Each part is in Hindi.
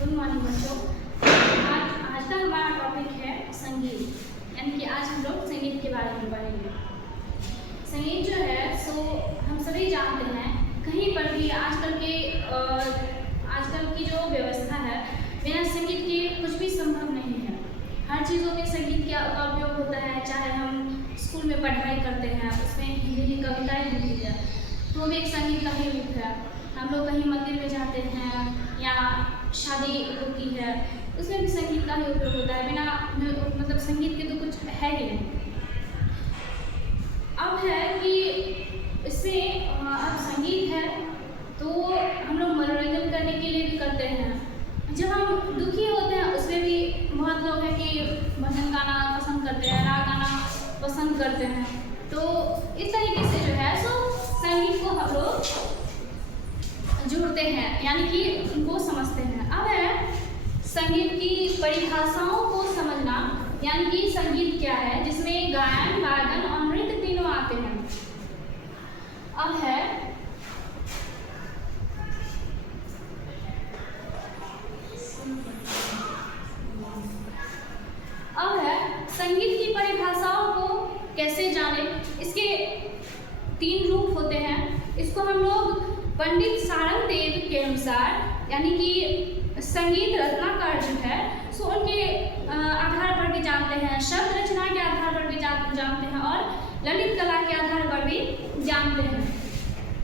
गुड मॉर्निंग बच्चों। आज का हमारा टॉपिक है संगीत, यानी कि आज हम लोग संगीत के बारे में पढ़ेंगे। संगीत जो है सो हम सभी जानते हैं, कहीं पर भी आजकल की जो व्यवस्था है बिना संगीत के कुछ भी संभव नहीं है। हर चीज़ों में संगीत का उपयोग होता है। चाहे हम स्कूल में पढ़ाई करते हैं, उसमें हिंदी की कविताएँ लिखी है तो भी एक संगीत का ही रूप है। हम लोग कहीं मंदिर में जाते हैं या शादी होती है, उसमें भी संगीत का ही उपयोग होता है। बिना मतलब संगीत के तो कुछ है ही नहीं। अब है कि इसमें अब संगीत है तो हम लोग मनोरंजन करने के लिए भी करते हैं। जब हम दुखी होते हैं उसमें भी बहुत लोग हैं कि भजन गाना पसंद करते हैं, राग गाना पसंद करते हैं। तो इस तरीके से जो है सो संगीत को हम लोग जोड़ते हैं, यानी कि उनको समझते हैं। अब है संगीत की परिभाषाओं को समझना, यानी कि संगीत क्या है, जिसमें गायन, वादन और नृत्य तीनों आते हैं। अब है संगीत की परिभाषाओं को कैसे जाने। इसके 3 रूप होते हैं। इसको हम लोग पंडित सारंगदेव के अनुसार, यानी कि संगीत रत्नाकर जो है सो उनके आधार पर भी जानते हैं, शब्द रचना के आधार पर भी जानते हैं और ललित कला के आधार पर भी जानते हैं।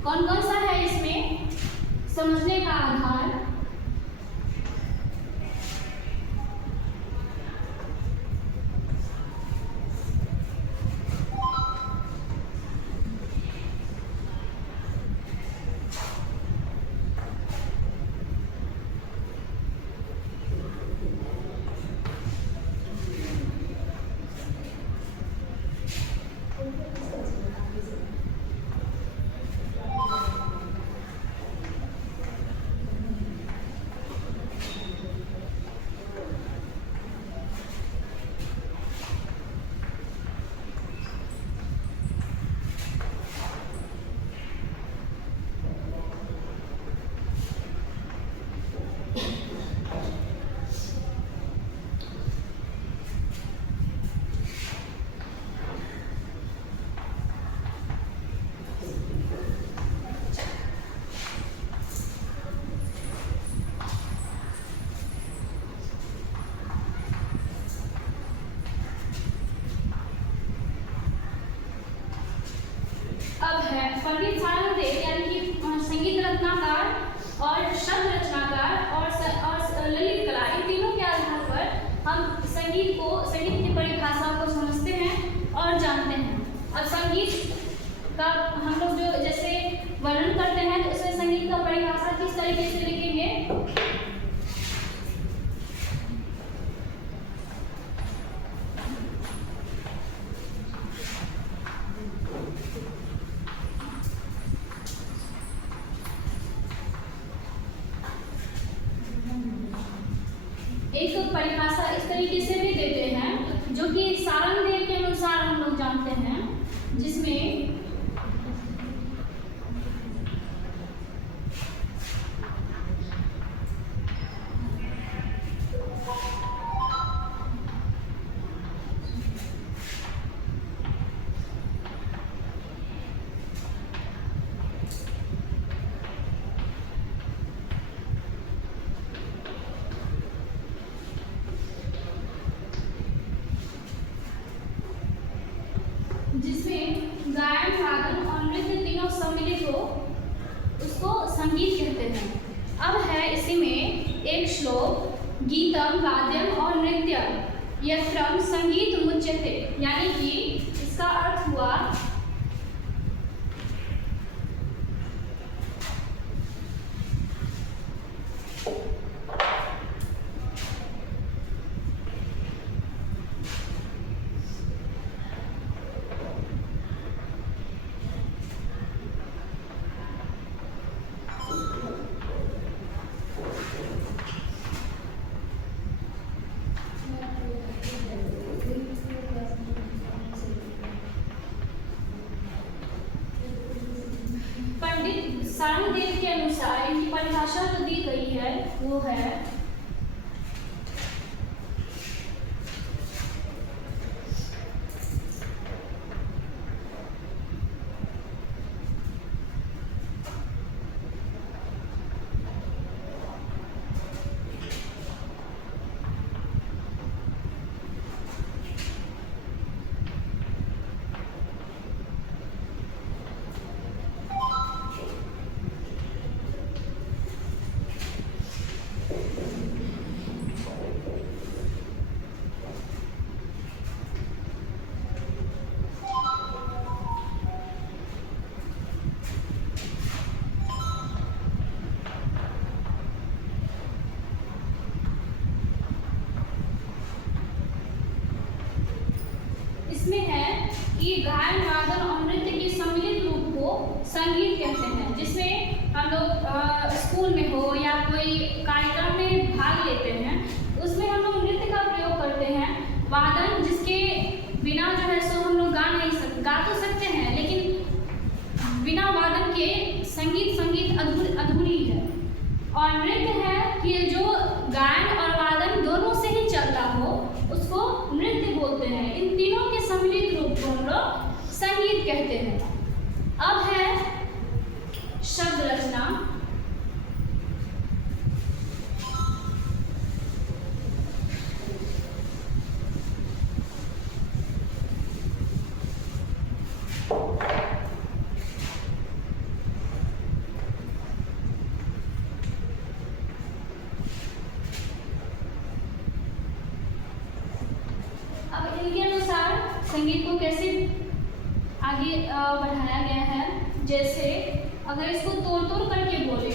कौन कौन सा है इसमें समझने का आधार? पंडित सारंगदेव यानी कि संगीत रत्नाकार और शब्द रचनाकार और ललित कला, इन तीनों के आधार पर हम संगीत की परिभाषाओं को समझते हैं और जानते हैं। और संगीत का हम लोग जो जैसे वर्णन करते हैं तो उसमें संगीत का परिभाषा किस तरीके से लिखेंगे? एक परिभाषा इस तरीके से भी देते हैं जो कि सारंगदेव के अनुसार हम लोग जानते हैं, जिसमें गायन, वादन और नृत्य तीनों सम्मिलित हो उसको संगीत कहते हैं। अब है इसी में एक श्लोक, गीतम वाद्यम और नृत्य यत्रम संगीत मुच्यते, यानी कि इसका अर्थ हुआ सारंगदेव के अनुसार इनकी परिभाषा जो दी गई है वो है संगीत कहते हैं, जिसमें हम लोग स्कूल में हो या कोई कार्यक्रम में भाग लेते हैं, उसमें हम लोग नृत्य का प्रयोग करते हैं। वादन जिसके बिना जो है सो हम लोग गा तो सकते हैं, लेकिन बिना वादन के संगीत अधूरी है। और नृत्य है कि जो गायन और वादन दोनों से ही चलता हो, उसको नृत्य बोलते हैं। इन तीनों के सम्मिलित रूप को हम लोग संगीत कहते हैं। अब है शब्द रचना। अब इनके अनुसार संगीत को कैसे आगे बढ़ाया गया है, जैसे अगर इसको तोड़ करके बोले,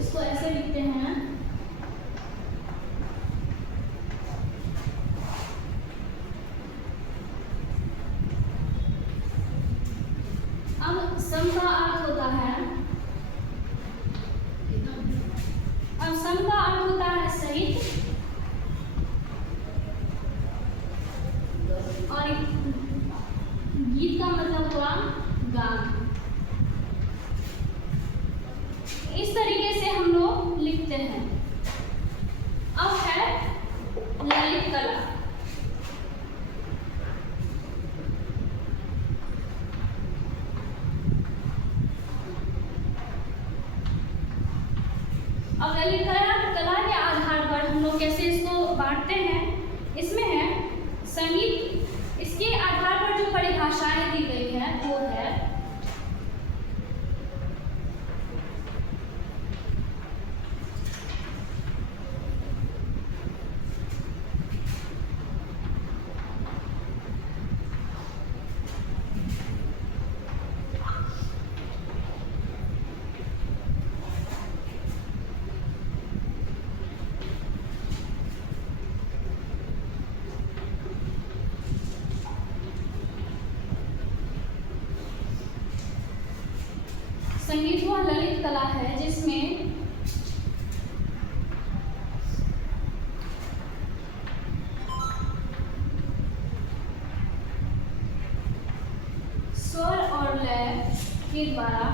इसको ऐसे लिखते हैं। अब सम का अर्थ होता है, अब सम का अर्थ होता है सहित, और गीत का मतलब हुआ गान। इस तरीके से हम लोग लिखते हैं। अब है ललित कला। अब ललित कला के आधार पर हम लोग कैसे इसको बांटते हैं, इसमें है संगीत, इसके आधार पर जो परिभाषाएं दी गई है वो है संगीत वह ललित कला है जिसमें स्वर और लय के द्वारा